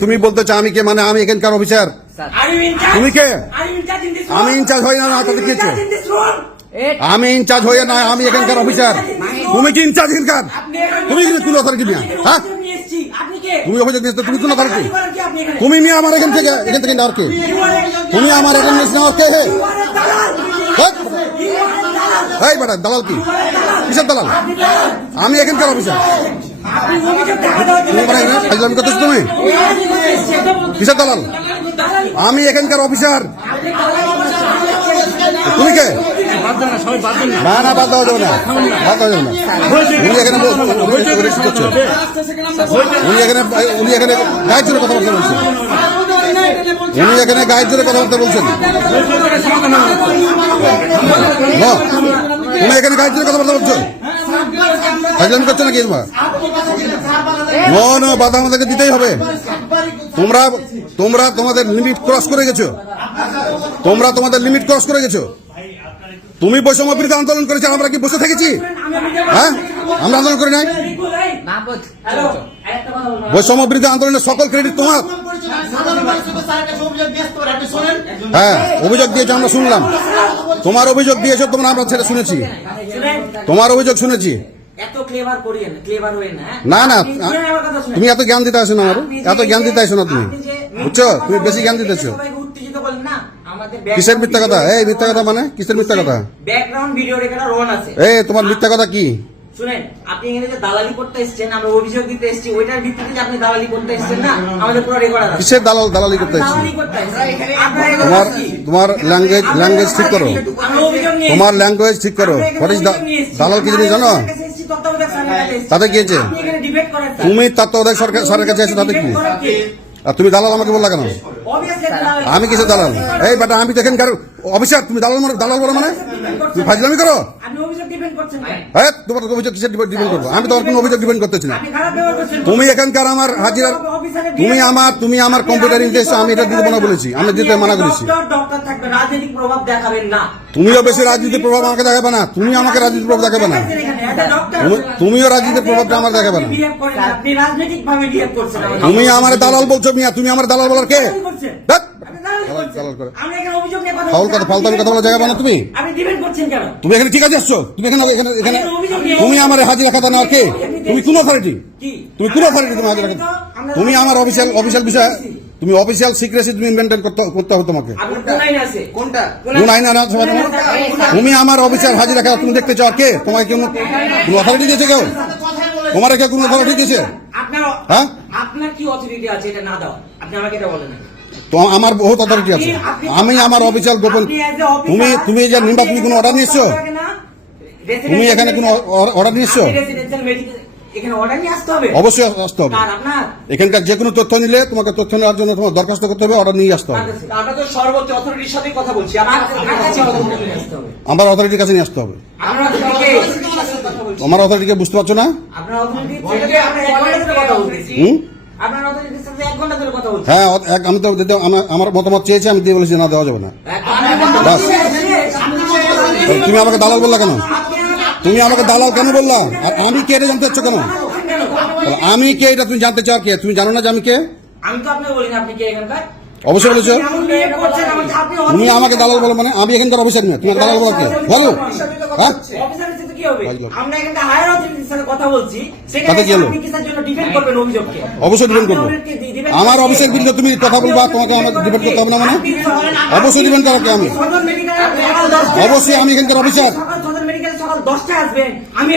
তুমি বলতে চাও আমি কে? মানে আমি এখানকার অফিসার? তুমি কে? আমি ইনচার্জ হই না কি room? এ আমি ইনচার্জ হই না আমি এখানকার অফিসার তুমি কি ইনচার্জ এখানকার? তুমি কি তুলো নিয়ে হ্যাঁ কে? তুমি অভিযোগ দিয়েছ তুমি তুলো আপনি কি তুমি নিয়ে আমার এখান থেকে এখান থেকে নেওয়ার কে। তুমি আমার এখান থেকে নেওয়ার কে? হে হ্যাঁ? এই বেটা দালাল কি? কিসের দালাল। আমি এখানকার অফিসার আমি এখানকার অফিসার। তুমি কে? না বাদ দেওয়া উনি এখানে উনি এখানে উনি উনি গায়ের জোরে কথাবার্তা বলছেন। উনি এখানে গায়ের জোরে বলছেন। না, তুমি এখানে কথাবার্তা বলছো ফাইজলামি করছ নাকি তোমার নো নো বাধা আমাদেরকে দিতেই হবে। তোমরা তোমরা তোমাদের লিমিট ক্রস করে গেছো। তোমরা তোমাদের লিমিট ক্রস করে গেছো। তুমি বৈষম্য বিরুদ্ধে আন্দোলন করেছ, আমরা কি বসে থেকেছি? হ্যাঁ? আমরা আন্দোলন করি নাই? বৈষম্য বিরুদ্ধে আন্দোলনের সকল ক্রেডিট তোমার। হ্যাঁ অভিযোগ দিয়েছ, আমরা শুনলাম। তোমার অভিযোগ দিয়েছ, তোমরা আমরা সেটা শুনেছি। তোমার অভিযোগ শুনেছি। এত ক্লেভার করিয়েন ক্লেভার না? না। তুমি এত জ্ঞান দিতে আসো না আমার এত জ্ঞান দিতে আসো না তুমি। বুঝছ? তুমি বেশি জ্ঞান দিতেছো কিসের মিথ্যা কথা? এই মিথ্যা কথা মানে? কিসের মিথ্যা কথা? ব্যাকগ্রাউন্ড ভিডিও রেকর্ডার রোহন আছে। এই তোমার মিথ্যা কথা কি? শুনেন আপনি এখানে যে দালালি করতে এসেছেন আমরা অভিযোগ দিতে এসেছি ওইটার ভিত্তিতে যে আপনি দালালি করতে এসেছেন না আমাদের পুরো রেকর্ড আছে। কিসের দালাল দালালি করতে তোমার তোমার ল্যাঙ্গুয়েজ ল্যাঙ্গুয়েজ ঠিক করো। তোমার ল্যাঙ্গুয়েজ ঠিক করো। হোয়াট ইজ দালাল কি জিনিস জানো? তাতে কি হয়েছে? তুমি তত্ত্বাবধায়ক সরকার স্যারের কাছে এসে তাতে কি? আর তুমি দালাল আমাকে বললা কেন? আমি কিসের দালাল? এই বেটা আমি দেখেন কারও অফিসার তুমি দালাল মানে দালাল বলো মানে? তুমি ফাজলামি করো? অভিযোগ? হ্যাঁ। তোমার কিসের ডিপেন্ড করব? আমি তোমার কোনো অভিযোগ ডিপেন্ড করতেছি না। আপনি খারাপ ব্যবহার করছেন। তুমি এখানকার আমার হাজিরা তুমি আমার তুমি আমার কম্পিউটার ইন্টারেস্ট আমি এটা দিতে মানা বলেছি আমি দিতে মানা করেছি। ডক্টর ডক্টর থাকবে রাজনৈতিক প্রভাব দেখাবেন না। তুমিও বেশি রাজনীতির প্রভাব আমাকে দেখাবে না। তুমি আমাকে রাজনীতির প্রভাব দেখাবে না। তুমিও রাজনীতির প্রভাবটা আমার দেখাবে না। তুমি আমার দালাল বলছো মিয়া তুমি আমার দালাল বলার কে? কথা ফাউল বলছি। কথা ফালতামি কথা বলা জায়গা পাও তুমি। তুমি এখানে ঠিক আছে আসছো? তুমি এখানে এখানে এখানে তুমি আমার হাজিরা খাতা নেওয়ার কে তুমি কোন অথরিটি তুমি কোন অথরিটি তুমি হাজিরা খাতা? তুমি আমার অফিসিয়াল অফিসিয়াল বিষয় তুমি অফিসিয়াল সিক্রেসি তুমি মেনটেন করতে করতে হবে তোমাকে। কোন আইন? তুমি আমার অফিসিয়াল হাজিরা খাতা তুমি দেখতে চাও কে? তোমাকে কোন অথরিটি দিয়েছে কেউ? তোমার কে কোন অথরিটি দিয়েছে? হ্যাঁ? আপনার কি অথরিটি আছে? এটা না দাও। আপনি আমাকে এটা বলেন না। তো আমার বহুত অথরিটি আছে। আমি আমার অফিসিয়াল গোপন তুমি তুমি যে নিম্বা তুমি কোনো অর্ডার নিয়েছো? তুমি এখানে কোনো অর্ডার নিয়েছো? অবশ্যই আসতে হবে। এখানকার যে কোনো তথ্য নিলে তোমাকে তথ্য নেওয়ার জন্য তোমার দরখাস্ত করতে হবে অর্ডার নিয়ে আসতে হবে। আমরা অথরিটির সাথে কথা বলছি। আপনার কাছে নিয়ে আসতে হবে। আমার অথরিটির কাছে নিয়ে আসতে হবে। তোমার অথরিটিকে বুঝতে পারছ না। হুম? আপনার authority সাথে এক ঘণ্টা ধরে কথা বলছি। হ্যাঁ এক- আমি তো আমার- আমার মতামত চেয়েছি আমি দিয়ে বলেছি না দেওয়া যাবে না। বাস। তুমি আমাকে দালাল বললা কেন? তুমি আমাকে দালাল কেন বললা? আর আমি কে এটা জানতে চাচ্ছ কেন? আমি কে এটা তুমি জানতে চাও কে? তুমি জানো না যে আমি কে? আমি তো আপনাকে বলি না আপনি কে এখানকার। অবশ্যই বলেছ। তুমি আমাকে দালাল বলো মানে আমি এখানকার অফিসার না। তুমি দালাল বলো কে? বলো। হ্যাঁ? কি হবে? আমরা এখানটা higher authority সাথে কথা বলছি, সেখানে তাতে কি হলো? আপনি কিসের জন্য defend করবেন অভিযোগকে? অবশ্যই আপনি করব। আমার অফিসের বিরুদ্ধে তুমি কথা বলবা তোমাকে আমাকে ডিপেন্ড করতে হবে না মানে? অবশ্যই ডিপেন্ড করো আমি? অবশ্যই আমি এখানকার অফিসার। আমি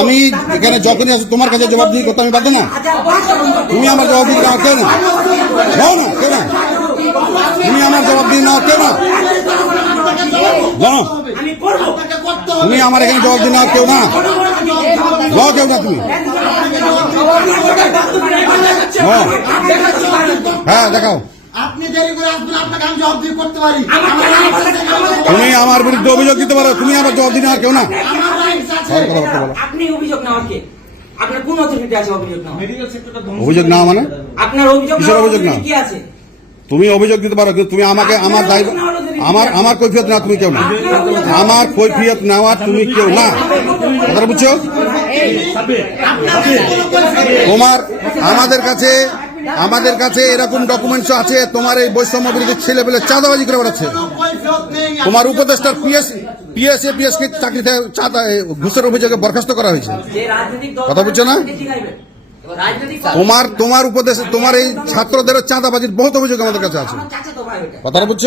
করব। এখানে যখনই আসি তোমার কাছে জবাব দিয়ে করতে আমি পারব না। বন্ধু। তুমি আমার জবাব দিয়ে নাও কে না? নাও না কে না? তুমি আমার জবাব দিয়ে নাও কে না? জানো? করব তুমি আমার এখানে জবাব দিয়ে নাও কেউ না। নাও কেউ না তুমি। হ্যাঁ দেখাও। তুমি আমার বিরুদ্ধে অভিযোগ দিতে পারো তুমি আমার জবাব দিয়ে নাও কেউ না। আপনি অভিযোগ নেওয়ার কে? আপনার কোন অথরিটি আছে অভিযোগ না মানে? আপনার অভিযোগ কি আছে? তুমি অভিযোগ দিতে পারো কিন্তু তুমি আমাকে আমার দায়িত্ব আমার আমার কৈফিয়ত না তুমি কেউ না আমার কৈফিয়ত নেওয়া তুমি কেউ না কথাটা বুঝছ। তোমার আমাদের কাছে আমাদের কাছে এরকম ডকুমেন্টস আছে, তোমার এই বৈষম্য বিরোধী ছেলে পেলে চাঁদাবাজি করে বেড়াচ্ছে। তোমার উপদেষ্টার পিএস পিএস পিএস কে চাকরিতে চাঁদা ঘুষের অভিযোগে বরখাস্ত করা হয়েছে কথা বুঝছ না? তোমার তোমার উপদেশ তোমার এই ছাত্রদের চাঁদাবাজির বহুত অভিযোগ আমাদের কাছে আছে কথাটা বুঝছ?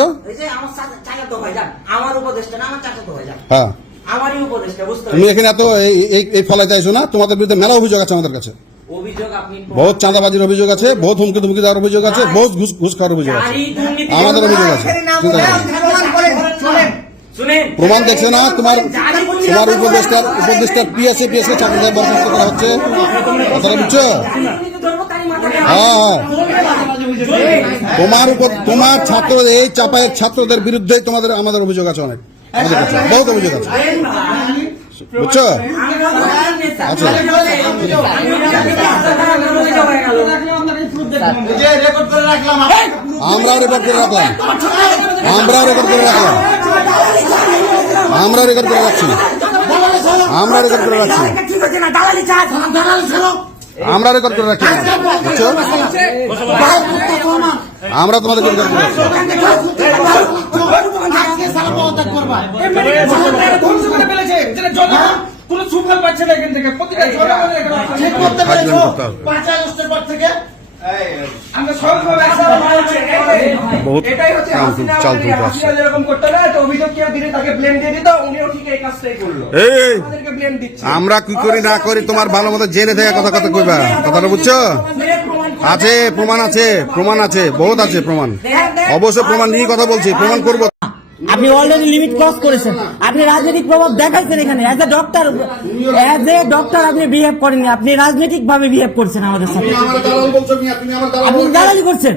হ্যাঁ। আমারই উপদেশটা বুঝতে তুমি এখানে এত এই- এই এই ফলাইতে আইসো না তোমাদের বিরুদ্ধে মেলা অভিযোগ আছে আমাদের কাছে। অভিযোগ বহুত চাঁদাবাজির অভিযোগ আছে বহুত হুমকি ধুমকি দেওয়ার অভিযোগ আছে বহুত ঘুষ ঘুষ খাওয়ার অভিযোগ আছে। আমাদের অভিযোগ আছে। প্রমাণ দেখছে না তোমার তোমার উপদেষ্টার উপদেষ্টার পিএসএ পিএস কে চাকরি বরখাস্ত করা হচ্ছে। কথাটা বুঝছ? তোমার উপর, তোমার ছাত্রদের, এই চাপায়ের ছাত্রদের বিরুদ্ধে তোমাদের, আমাদের অভিযোগ আছে অনেক। বহুত অভিযোগ আছে। বুঝছ? আচ্ছা। আমরাও রেকর্ড করে রাখলাম। আমরাও রেকর্ড করে রাখলাম। আমরা রেকর্ড করে রাখছি। আমরা রেকর্ড করে রাখছি। আমরা রেকর্ড করে রাখি বুঝছ? আমরা তোমাদের রেকর্ড করে রাখছি। আজকে সারা পদত্যাগ করবা। ঠিক করতে পেরেছ? পাঁচ আগস্টের পর থেকে এটাই হচ্ছে হাসিনা চাল আমাদের- তুলতে আসছে। হাসিনা যেরকম করতো না, তো অভিযোগ কেউ দিলে? তাকে blame দিয়ে দিত, উনিও ঠিক এই কাজটাই করল। আমাদেরকে blame দিচ্ছে। আমরা কি করি না করি তোমার ভালো মতো জেনে থেকে কথা কথা কইবা। কথাটা বুঝছ? আছে প্রমাণ আছে প্রমাণ আছে বহুত আছে প্রমাণ। অবশ্য প্রমাণ নিয়ে কথা বলছি প্রমাণ করব। আপনি অলরেডি লিমিট ক্রস করেছেন। আপনি রাজনৈতিক প্রভাব দেখাইছেন এখানে। As a doctor as a doctor আপনি বিহেভ করেননি। আপনি রাজনৈতিক ভাবে বিহেভ করছেন আমাদের সাথে। আপনি। দালালি করছেন।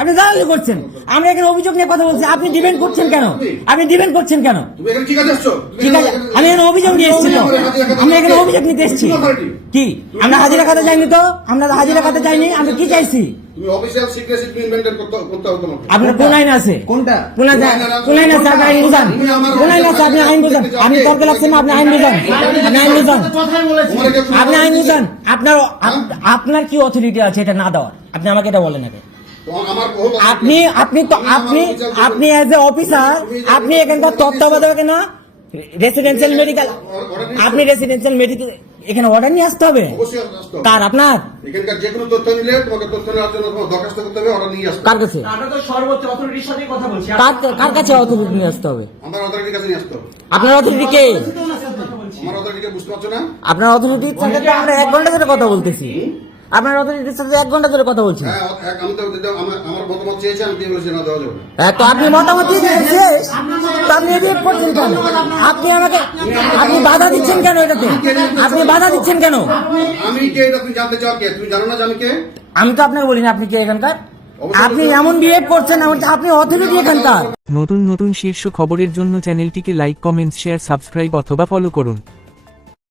আপনি দালালি করছেন। আমরা এখানে অভিযোগ নিয়ে কথা বলছি। আপনি ডিপেন্ড করছেন কেন? আপনি? ডিপেন্ড করছেন কেন? ঠিক আছে আমি এখানে অভিযোগ নিয়ে এসেছি তো। আমরা এখানে অভিযোগ নিতে এসেছি। কি আমরা হাজিরা খাতে যাইনি তো আমরা হাজিরা খাতে যাইনি? আমরা কি চাইছি? তুমি অফিসিয়াল সিক্রেসি মেইনটেইন করতে করতে হবে তোমাকে। আপনার কোন আইন আছে? কোনটা? কোন আইন কোন আইন আছে? আপনি আইন বুঝান। কোন আইন আছে? আপনি আইন বুঝান। আপনি তর্ক লাগছেন না আপনি আইন বুঝান। আপনি আইন বুঝান। আপনি আইন বুঝান। আপনার আপনার কি অথরিটি আছে? এটা না দেওয়ার। আপনি আমাকে এটা বলেন আগে। আপনি আপনি তো আপনি আপনি এজ এ অফিসার আপনি এখানকার তত্ত্বাবধায়ক না? রেসিডেন্সিয়াল মেডিকেল আপনি রেসিডেন্সিয়াল মেডিকেল এখানে অর্ডার নিয়ে আসতে হবে? অবশ্যই কার আপনার? এখানকার যে কোনো তথ্য নিলে তোমাকে তথ্য নেওয়ার জন্য দরখাস্ত করতে হবে অর্ডার নিয়ে আসতে কার কাছে? আমরা তো সর্বোচ্চ অথরিটির সাথে কথা বলছি। কার কার কাছে অথরিটি নিয়ে আসতে হবে? আমার অথরিটির কাছে নিয়ে আসতে হবে। আপনার অথরিটি কে? আমার অথরিটিকে বুঝতে পারছ না? আপনার অথরিটির সাথে আমরা এক ঘণ্টা ধরে কথা বলতেছি। আপনার অথরিটির সাথে এক ঘণ্টা ধরে কথা বলছি। হ্যাঁ আমি তো দিতে- আমার আমার মতামত চেয়েছি আমি দিয়ে বলেছি না দেওয়া যাবে হ্যাঁ, তো আপনি মতামত দিয়ে দিলেন শেষ। আপনি এডিট করছেন কেন? আপনি আমাকে আপনি বাধা দিচ্ছেন কেন এটাতে? দিচ্ছেন কেন? আমি কে এটা তুমি জানতে চাও কে? তুমি জানো না আমি কে? আমি তো আপনাকে বলিনি আপনি কে এখানকার? আপনি এমন বিহেভ করছেন এমন- আপনি অথরিটি এখানকার? নতুন নতুন শীর্ষ খবরের জন্য চ্যানেলটিকে লাইক কমেন্ট শেয়ার সাবস্ক্রাইব অথবা ফলো করুন।